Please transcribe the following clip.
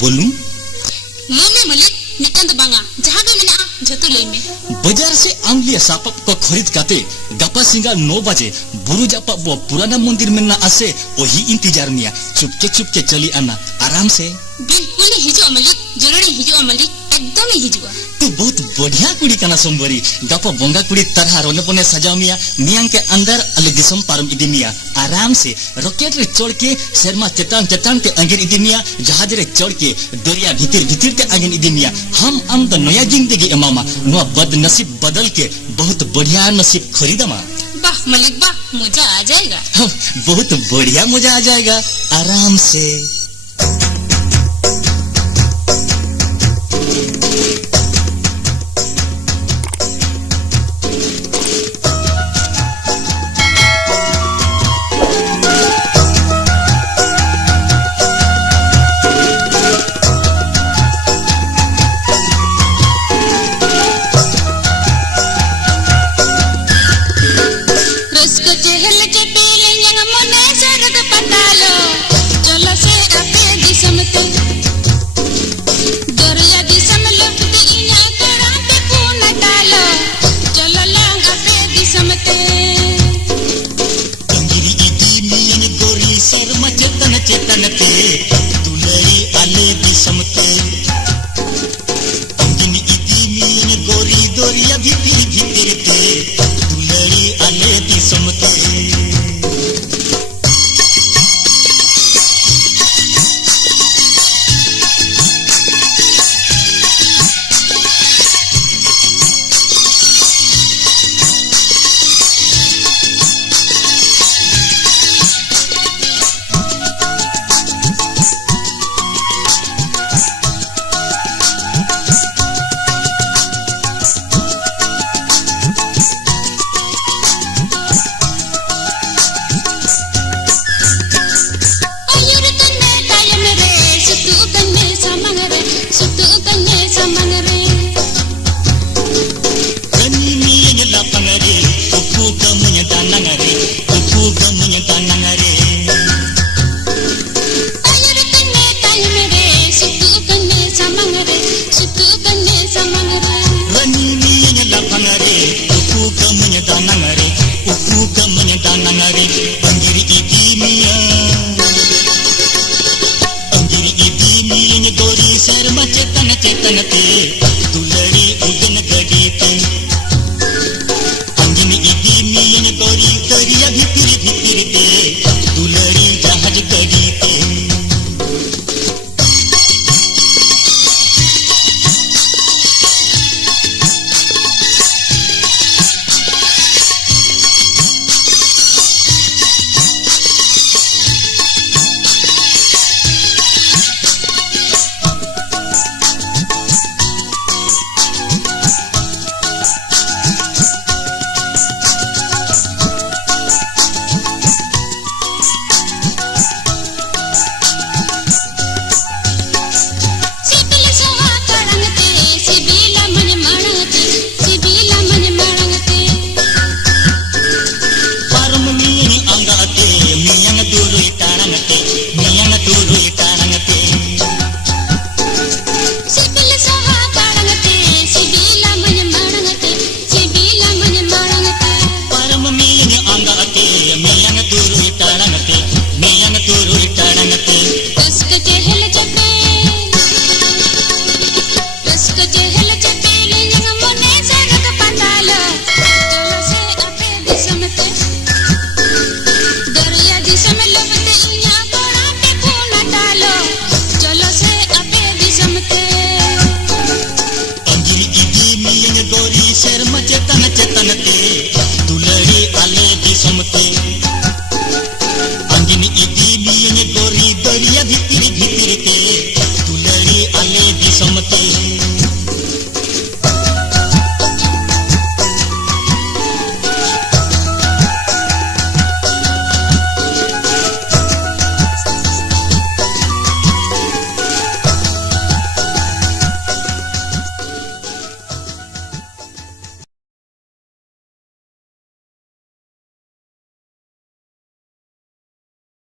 बोलूं लैमे मालिक मिटन बांगा जहां भी मेना जतो लैमे बाजार से आमलिया सापप को खरीद काते गपा सिंगा 9 बजे बुरु जापा वो पुराना मंदिर में ना आसे वही इंतजार निया चुपके चली आना आराम से बिल्कुल हिजो मालिक जरूरी हिजो मालिक एकदम हिजो तू बहुत बढ़िया कुड़ी कना सोमवारी गपा बोंगा कुड़ी तरह रोने पोने सजाव मिया मियांग के अंदर अले दिसम पारम इदी मिया आराम से रॉकेट रे चढ़ के शर्मा चटान के अंगिर इदी मिया जहाज रे चढ़ के दरिया भीतर के अंगिर इदी मिया हम तो नया जिंदगी एमामा नुआ बद नसीब बदल के बहुत बढ़िया नसीब खरीदमा। वाह मालिक वाह मजा आ जाएगा। बहुत बढ़िया मजा आ जाएगा आराम से। शर्मा चेतन